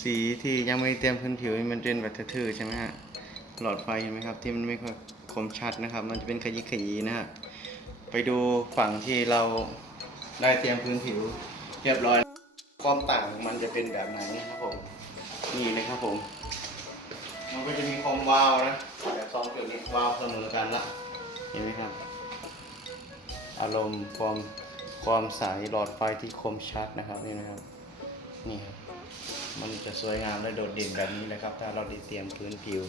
สีที่ยังไม่เตรียมพื้นผิวมันเป็นแบบทื่อใช่ไหมฮะหลอดไฟเห็นไหมครับที่มันไม่ค่อยคมชัดนะครับ มันจะเป็นขยี้ขยีนะฮะไปดูฝั่งที่เราได้เตรียมพื้นผิว เรียบร้อยความต่างมันจะเป็นแบบไหนนะครับผมนี่นะครับผม มันก็จะมีความวาวนะแบบซองเกี่ยวนี้วาวเสมอกันละเห็นไหมครับ อารมณ์ความความใสหลอดไฟที่คมชัดนะครับนี่นะครับนี่ครับ มันจะสวยงามและโดดเด่นแบบนี้นะครับ ถ้าเราได้เตรียมพื้นผิว